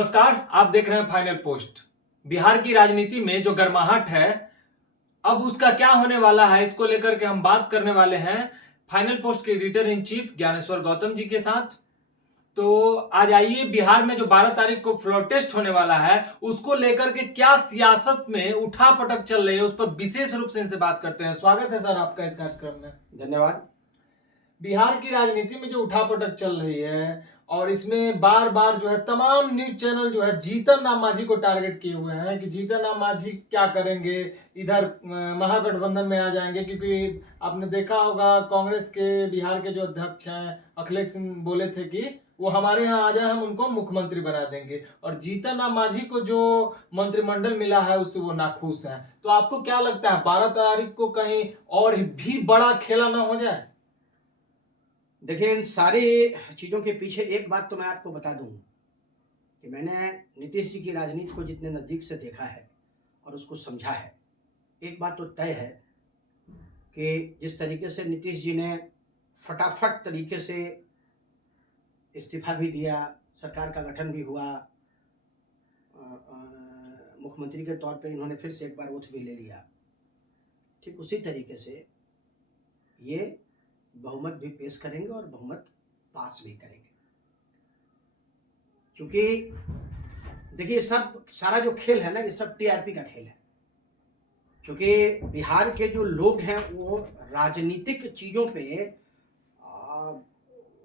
नमस्कार, आप देख रहे हैं फाइनल पोस्ट। बिहार की राजनीति में जो गर्माहट है, अब उसका क्या होने वाला है, इसको लेकर के हम बात करने वाले हैं फाइनल पोस्ट के editor in chief Gyaneshwar Gautam ji के साथ। तो आज आइए, बिहार में जो 12 तारीख को फ्लोर टेस्ट होने वाला है, उसको लेकर के क्या सियासत में उठापटक चल रही है, उस पर विशेष रूप से इनसे बात करते हैं। स्वागत है सर आपका इस कार्यक्रम में। धन्यवाद। बिहार की राजनीति में जो उठापटक चल रही है और इसमें बार बार जो है तमाम न्यूज चैनल जो है जीतन राम मांझी को टारगेट किए हुए हैं कि जीतन राम मांझी क्या करेंगे, इधर महागठबंधन में आ जाएंगे। क्योंकि आपने देखा होगा कांग्रेस के बिहार के जो अध्यक्ष हैं अखिलेश सिंह बोले थे कि वो हमारे यहाँ आ जाए, हम उनको मुख्यमंत्री बना देंगे। और जीतन राम मांझी को जो मंत्रिमंडल मिला है उससे वो नाखुश है। तो आपको क्या लगता है 12 तारीख को कहीं और भी बड़ा खेला ना हो जाए? देखिए, इन सारी चीज़ों के पीछे एक बात तो मैं आपको बता दूं कि मैंने नीतीश जी की राजनीति को जितने नज़दीक से देखा है और उसको समझा है, एक बात तो तय है कि जिस तरीके से नीतीश जी ने फटाफट तरीके से इस्तीफा भी दिया, सरकार का गठन भी हुआ, मुख्यमंत्री के तौर पे इन्होंने फिर से एक बार ओथ भी ले लिया, ठीक उसी तरीके से ये बहुमत भी पेश करेंगे और बहुमत पास भी करेंगे। क्योंकि देखिए, सब सारा जो खेल है ना, ये सब टीआरपी का खेल है। क्योंकि बिहार के जो लोग हैं वो राजनीतिक चीज़ों पे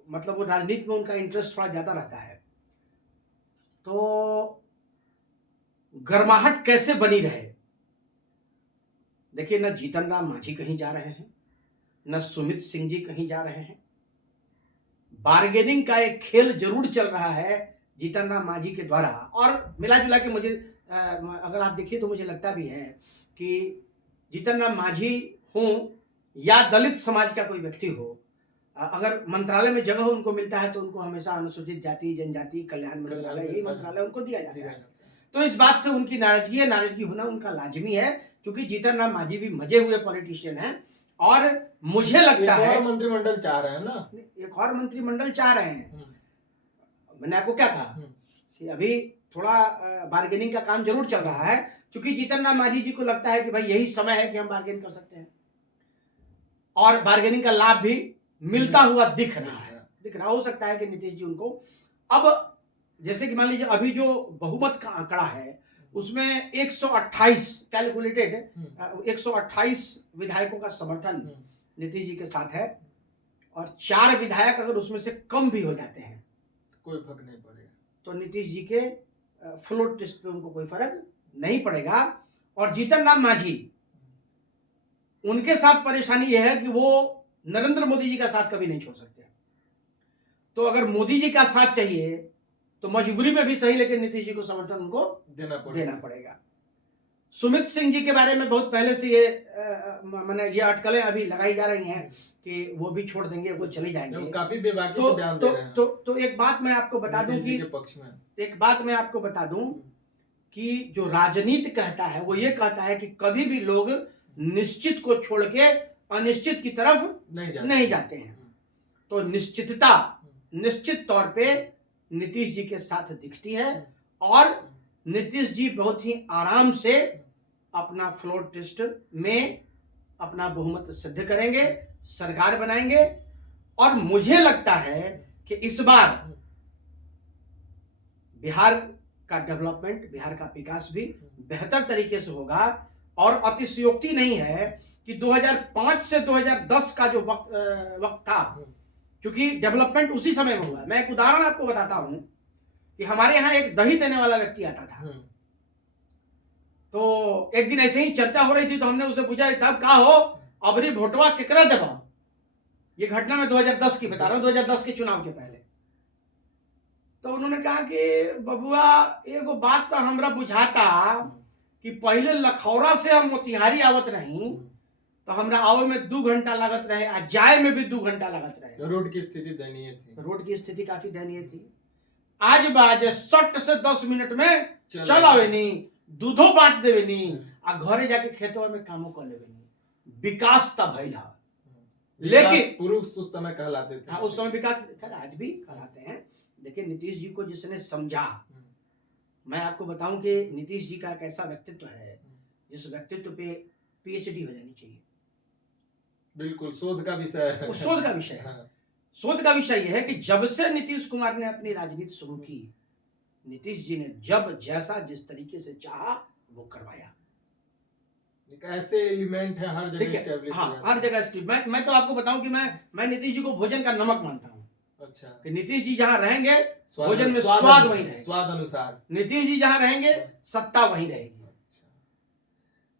मतलब वो राजनीति में उनका इंटरेस्ट थोड़ा ज़्यादा रहता है। तो गर्माहट कैसे बनी रहे? देखिए, न जीतन राम मांझी कहीं जा रहे हैं, न सुमित सिंह जी कहीं जा रहे हैं। बार्गेनिंग का एक खेल जरूर चल रहा है जीतन राम मांझी के द्वारा। और मिला जुला के मुझे अगर आप देखिए तो मुझे लगता भी है कि जीतन राम मांझी हो या दलित समाज का कोई व्यक्ति हो, अगर मंत्रालय में जगह उनको मिलता है तो उनको हमेशा अनुसूचित जाति जनजाति कल्याण मंत्रालय, यही मंत्रालय उनको दिया जाता है। तो इस बात से उनकी नाराजगी है, नाराजगी होना उनका लाजमी है, क्योंकि जीतन राम मांझी भी मजे हुए पॉलिटिशियन हैं। और मुझे लगता है मंत्रिमंडल चाह रहे हैं ना, एक और मंत्रिमंडल चाह रहे हैं। मैंने आपको क्या कहा कि अभी थोड़ा बार्गेनिंग का काम जरूर चल रहा है, क्योंकि जीतन राम मांझी जी को लगता है कि भाई यही समय है कि हम बार्गेन कर सकते हैं और बार्गेनिंग का लाभ भी मिलता हुआ दिख रहा हो सकता है कि नीतीश जी उनको अब, जैसे कि मान लीजिए अभी जो बहुमत का आंकड़ा है उसमें 128 कैलकुलेटेड 128 विधायकों का समर्थन नीतीश जी के साथ है। और 4 विधायक अगर उसमें से कम भी हो जाते हैं कोई फर्क नहीं पड़ेगा, तो नीतीश जी के फ्लोर टेस्ट पे उनको कोई फर्क नहीं पड़ेगा। और जीतन राम मांझी, उनके साथ परेशानी यह है कि वो नरेंद्र मोदी जी का साथ कभी नहीं छोड़ सकते। तो अगर मोदी जी का साथ चाहिए तो मजबूरी में भी सही, लेकिन नीतीश जी को समर्थन उनको देना पड़ेगा। सुमित सिंह जी के बारे में बहुत पहले से ये मैंने ये अटकलें अभी लगाई जा रही हैं कि वो भी छोड़ देंगे, वो चले जाएंगे। काफी बेबाकी से बयान दे रहे हैं। तो एक बात मैं आपको बता दूं कि एक बात मैं आपको बता दूं कि जो राजनीति कहता है वो ये कहता है कि कभी भी लोग निश्चित को छोड़ के अनिश्चित की तरफ नहीं जाते हैं। तो निश्चितता निश्चित तौर पे नीतीश जी के साथ दिखती है और नीतीश जी बहुत ही आराम से अपना फ्लोर टेस्ट में अपना बहुमत सिद्ध करेंगे, सरकार बनाएंगे। और मुझे लगता है कि इस बार बिहार का डेवलपमेंट, बिहार का विकास भी बेहतर तरीके से होगा। और अतिशयोक्ति नहीं है कि 2005 से 2010 का जो वक्त था, क्योंकि डेवलपमेंट उसी समय में हुआ। मैं एक उदाहरण आपको बताता हूं कि हमारे यहाँ एक दही देने वाला व्यक्ति आता था। तो एक दिन ऐसे ही चर्चा हो रही थी तो हमने उससे पूछा, तब का हो अबरी भोटवा केकरा दबा। ये घटना मैं 2010 की बता रहा हूं, 2010 के चुनाव के पहले। तो उन्होंने कहा कि बबुआ एगो बात तो हमरा बुझाता कि पहले लखौरा से हम मोतिहारी आवत नहीं तो हमरा आवे में 2 घंटा लागत रहे, आ जाए में भी 2 घंटा लागत रहे। रोड की स्थिति दयनीय थी, रोड की स्थिति काफी दयनीय थी। आज बाजे 60 से 10 मिनट में चल आवे नहीं, दूधो बांट देवे नहीं, आ घरे जाके खेतवा में कामों कर लेवे नहीं। विकास तब भइला, लेकिन पुरुष उस समय कहलाते थे। हाँ, उस समय विकास आज भी कहलाते हैं। देखिए, नीतीश जी को जिसने समझा मैं आपको बताऊं कि नीतीश जी का एक ऐसा व्यक्तित्व है जिस व्यक्तित्व पे पीएचडी हो जानी चाहिए। बिल्कुल शोध का विषय है। वो शोध का विषय है। हाँ, शोध का विषय यह है कि जब से नीतीश कुमार ने अपनी राजनीति शुरू की, नीतीश जी ने जब जैसा जिस तरीके से चाहा वो करवाया। एक ऐसे एलिमेंट है हर ठीक जगह है, एस्टेब्लिश हो हाँ, जाते हर जगह स्ट्रीट। मैं तो आपको बताऊं कि मैं नीतीश जी को भोजन का नमक मानता हूँ। हैं। अच्छा, कि नीतीश जी जहां रहेंगे स्वाद भोजन में स्वाद स्वाद वही रहेगा। स्वाद अनुसार। नीतीश जी जहां रहेंगे सत्ता वही रहेगी। अच्छा,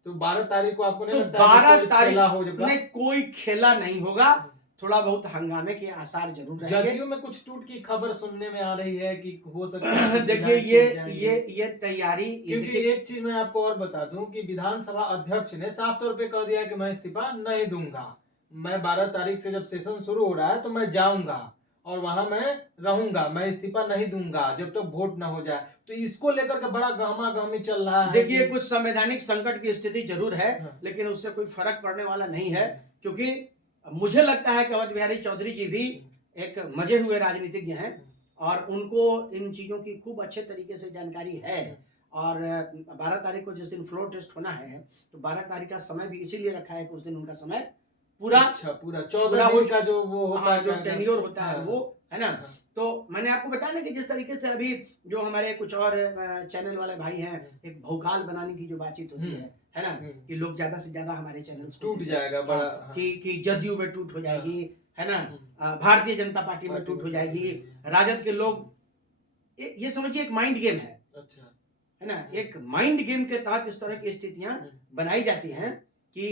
तो 12 तारीख को आपको नहीं तो लगता है कि 12 कोई तारीख खेला हो जाएगा? में कोई खेला नहीं होगा, थोड़ा बहुत हंगामे के आसार जरूर रहेंगे। जदयू में कुछ टूट की खबर सुनने में आ रही है कि हो सकता है कि देखिए विधायक टूट जाएंगे। ये तैयारी, क्योंकि देखिए एक चीज मैं आपको और बता दूं कि विधानसभा अध्यक्ष ने साफ तौर पे कह दिया कि मैं इस्तीफा नहीं दूंगा। मैं 12 तारीख से जब सेशन शुरू हो रहा है तो मैं जाऊंगा और वहां मैं रहूंगा, मैं इस्तीफा नहीं दूंगा जब तक भोट ना हो जाए। तो इसको लेकर के बड़ा गहमा गहमी चल रहा है। देखिए कि- कुछ संवैधानिक संकट की स्थिति जरूर है, हाँ। लेकिन उससे कोई फर्क पड़ने वाला नहीं है, क्योंकि मुझे लगता है कि अवध बिहारी चौधरी जी भी एक मजे हुए राजनीतिज्ञ हैं और उनको इन चीजों की खूब अच्छे तरीके से जानकारी है। और 12 तारीख को जिस दिन फ्लोर टेस्ट होना है, तो 12 तारीख का समय भी इसीलिए रखा है कि उस दिन उनका समय पूरा अच्छा, पूरा 14 दिन का जो वो होता है, जो क्या- टेन्योर होता है हाँ, वो, है ना। हाँ। तो मैंने आपको बताया ना कि जिस तरीके से अभी जो हमारे कुछ और चैनल वाले भाई हैं, एक भौकाल बनाने की जो बातचीत होती है ना, कि लोग ज्यादा से ज्यादा हमारे चैनल टूट जाएगा बड़ा। हाँ। कि जदयू में टूट हो जाएगी, है ना, भारतीय जनता पार्टी में टूट हो जाएगी, राजद के लोग, ये समझिए एक माइंड गेम है। अच्छा, है ना, एक माइंड गेम के तहत इस तरह की स्थितियां बनाई जाती हैं कि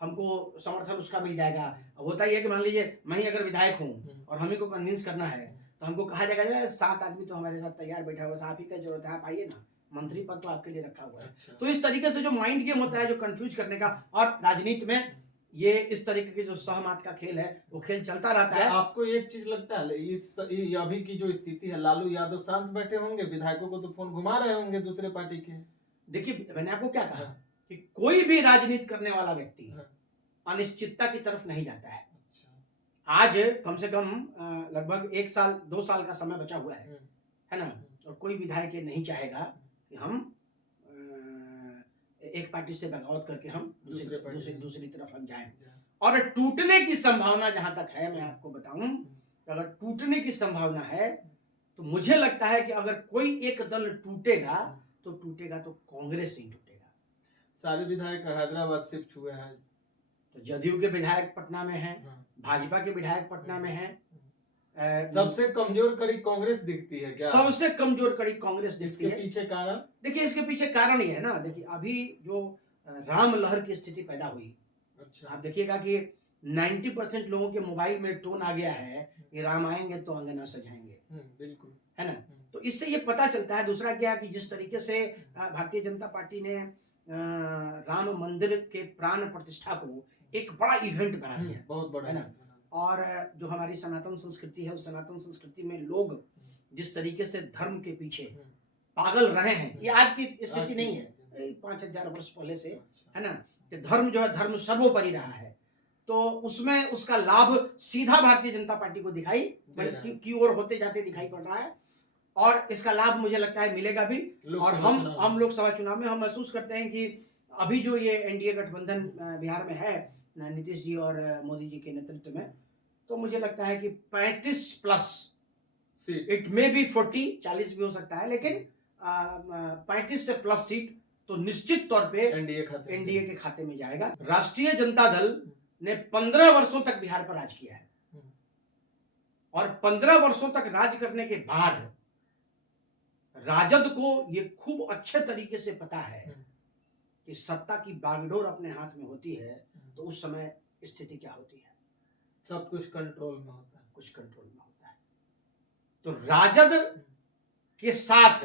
हमको समर्थन उसका मिल जाएगा। अब होता ही है कि मान लीजिए मैं ही अगर विधायक हूँ और हम ही को कन्विंस करना है, तो हमको कहा जाएगा 7 आदमी तो हमारे साथ तैयार बैठा हुआ है, आप ही का जरूरत है, आप आइए ना, मंत्री पद तो आपके लिए रखा हुआ है। अच्छा। तो इस तरीके से जो माइंड गेम होता है, जो कंफ्यूज करने का, और राजनीति में ये इस तरीके की जो सहमत का खेल है वो खेल चलता रहता है। आपको एक चीज लगता है अभी की जो स्थिति है, लालू यादव शांत बैठे होंगे, विधायकों को तो फोन घुमा रहे होंगे दूसरे पार्टी के। देखिए मैंने आपको क्या कहा, हाँ। कि कोई भी राजनीति करने वाला व्यक्ति हाँ। अनिश्चितता की तरफ नहीं जाता है। अच्छा। आज कम से कम लगभग 1 साल 2 साल का समय बचा हुआ है ना, और कोई विधायक ये नहीं चाहेगा कि हम एक पार्टी से बगावत करके हम दूसरी तरफ हम जाएं। और टूटने की संभावना जहां तक है, मैं आपको बताऊं, अगर टूटने की संभावना है तो मुझे लगता है कि अगर कोई एक दल टूटेगा तो कांग्रेस ही टूटेगा। सारे विधायक हैदराबाद शिफ्ट हुए हैं, तो जदयू के विधायक पटना में हैं, भाजपा के विधायक पटना में हैं। सबसे कमजोर कड़ी कांग्रेस दिखती है क्या? सबसे कमजोर कड़ी कांग्रेस दिखती इसके है। पीछे कारण? देखिए इसके पीछे कारण ये है ना, देखिए अभी जो राम लहर की स्थिति पैदा हुई, अच्छा। आप देखिएगा कि 90% लोगों के मोबाइल में टोन आ गया है कि राम आएंगे तो अंगना सजाएंगे, बिल्कुल, है ना। तो इससे ये पता चलता है। दूसरा क्या कि जिस तरीके से भारतीय जनता पार्टी ने राम मंदिर के प्राण प्रतिष्ठा को एक बड़ा इवेंट बना दिया, बहुत बड़ा है ना। और जो हमारी सनातन संस्कृति है, उस सनातन संस्कृति में लोग जिस तरीके से धर्म के पीछे पागल रहे हैं, ये आज की स्थिति नहीं है, 5000 वर्ष पहले से, है ना, कि धर्म जो है धर्म सर्वोपरि रहा है। तो उसमें उसका लाभ सीधा भारतीय जनता पार्टी को दिखाई की ओर होते जाते दिखाई पड़ रहा है, और इसका लाभ मुझे लगता है मिलेगा भी। और हम लोकसभा चुनाव में हम महसूस करते हैं कि अभी जो ये एनडीए गठबंधन बिहार में है नीतीश जी और मोदी जी के नेतृत्व में, तो मुझे लगता है कि 35+, इट मे बी 40 भी हो सकता है, लेकिन 35 से प्लस सीट तो निश्चित तौर पे एनडीए के खाते में जाएगा। राष्ट्रीय जनता दल ने 15 वर्षों तक बिहार पर राज किया है, और 15 वर्षों तक राज करने के बाद राजद को ये खूब अच्छे तरीके से पता है कि सत्ता की बागडोर अपने हाथ में होती है तो उस समय स्थिति क्या होती है, सब कुछ कंट्रोल में होता है, कुछ कंट्रोल में होता है। तो राजद के साथ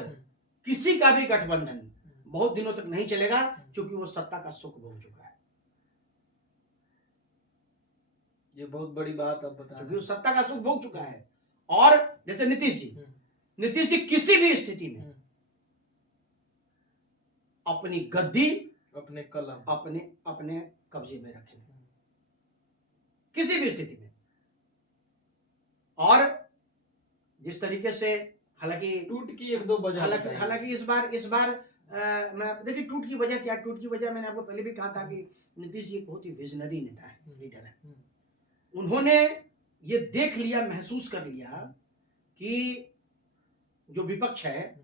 किसी का भी गठबंधन बहुत दिनों तक नहीं चलेगा, क्योंकि वो सत्ता का सुख भोग चुका है। ये बहुत बड़ी बात आप बता रहे हैं, क्योंकि वो सत्ता का सुख भोग चुका है। और जैसे नीतीश जी किसी भी स्थिति में अपनी गद्दी अपने कलम अपने कब्जे में रखेंगे, किसी भी स्थिति में। और जिस तरीके से हालांकि टूट की एक दो वजह हालांकि बताइए। हालांकि इस बार मैं देखिए टूट की वजह क्या, टूट की वजह मैंने आपको पहले भी कहा था कि नीतीश जी एक बहुत ही विजनरी नेता है, लीडर है। उन्होंने ये देख लिया, महसूस कर लिया कि जो विपक्ष है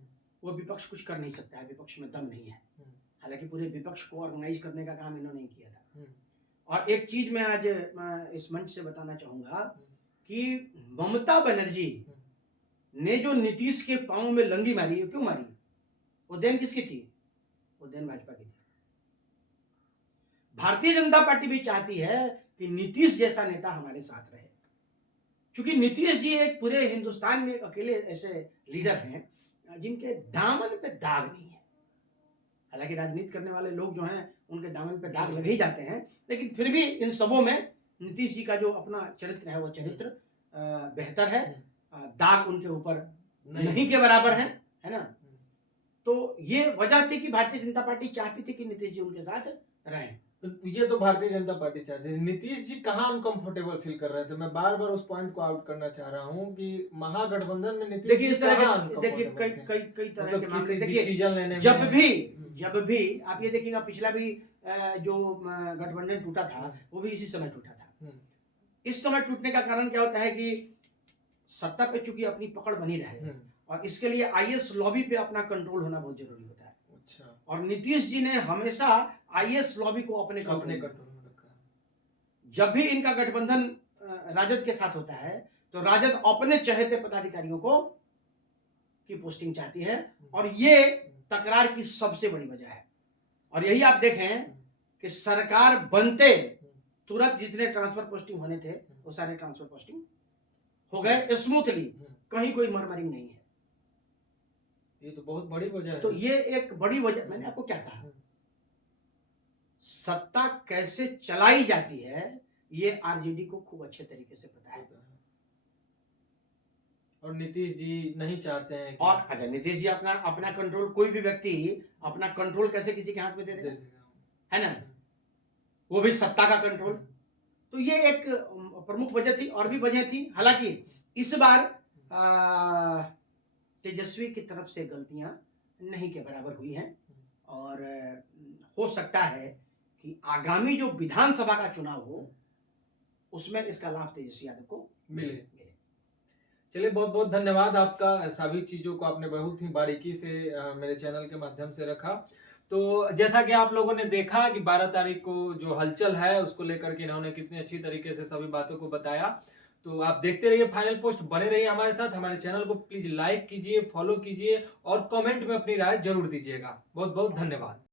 वो विपक्ष कुछ कर नहीं सकता है, विपक्ष में दम नहीं है। हालांकि पूरे विपक्ष को ऑर्गेनाइज करने का काम इन्होंने किया था। और एक चीज मैं आज इस मंच से बताना चाहूंगा कि ममता बनर्जी ने जो नीतीश के पांव में लंगी मारी, क्यों मारी? वो देन किसकी थी? वो देन भाजपा की थी। भारतीय जनता पार्टी भी चाहती है कि नीतीश जैसा नेता हमारे साथ रहे, क्योंकि नीतीश जी एक पूरे हिंदुस्तान में एक अकेले ऐसे लीडर हैं जिनके दामन पे दाग नहीं है। हालांकि राजनीति करने वाले लोग जो हैं उनके दामन पे दाग लग ही जाते हैं, लेकिन फिर भी इन सबों में नीतीश जी का जो अपना चरित्र है वो चरित्र बेहतर है। दाग उनके ऊपर नहीं के बराबर है ना। तो ये वजह थी कि भारतीय जनता पार्टी चाहती थी कि नीतीश जी उनके साथ रहें। ये तो भारतीय जनता पार्टी चाहती है। नीतीश जी कहाँ अनकंफर्टेबल फील कर रहे थे? मैं बार बार उस पॉइंट को आउट करना चाह रहा हूँ कि महागठबंधन में नीतीश देखिए जी इस तरह कहाँ के, देखिए uncomfortable थे? कई तरह मतलब के मामले किसी देखिए, डिसीजन लेने में जब भी आप ये देखिएगा, पिछला भी जो गठबंधन टूटा था वो भी इसी समय टूटा था। इस समय टूटने का कारण क्या होता है कि सत्ता पे चूंकि अपनी पकड़ बनी रहे और इसके लिए आईएएस लॉबी पे अपना कंट्रोल होना बहुत जरूरी होता है। अच्छा। और नीतीश जी ने हमेशा आईएएस लॉबी को अपने कंट्रोल में रखा। जब भी इनका गठबंधन राजद के साथ होता है तो राजद अपने चहेते पदाधिकारियों को की पोस्टिंग चाहती है, और ये तकरार की सबसे बड़ी वजह है। और यही आप देखें कि सरकार बनते तुरंत जितने ट्रांसफर पोस्टिंग होने थे वो सारे ट्रांसफर पोस्टिंग हो गए स्मूथली, कहीं कोई मरमरिंग नहीं है। ये तो बहुत बड़ी वजह है। तो ये एक बड़ी वजह, मैंने आपको क्या कहा, सत्ता कैसे चलाई जाती है ये आरजेडी को खूब अच्छे तरीके से पता है। और नीतीश जी नहीं चाहते हैं और अच्छा, नीतीश जी अपना कंट्रोल, कोई भी व्यक्ति अपना कंट्रोल कैसे किसी के हाथ में दे देगा, है ना, वो भी सत्ता का कंट्रोल। तो ये एक प्रमुख वजह थी, और भी वजह थी। हालांकि इस बार तेजस्वी की तरफ से गलतियां नहीं के बराबर हुई हैं, और हो सकता है कि आगामी जो विधानसभा का चुनाव हो उसमें इसका लाभ तेजस्वी यादव को मिले। चलिए, बहुत बहुत धन्यवाद आपका। सभी चीजों को आपने बहुत ही बारीकी से मेरे चैनल के माध्यम से रखा। तो जैसा कि आप लोगों ने देखा कि 12 तारीख को जो हलचल है उसको लेकर के इन्होंने कितनी अच्छी तरीके से सभी बातों को बताया। तो आप देखते रहिए फाइनल पोस्ट, बने रहिए हमारे साथ। हमारे चैनल को प्लीज लाइक कीजिए, फॉलो कीजिए और कमेंट में अपनी राय जरूर दीजिएगा। बहुत बहुत धन्यवाद।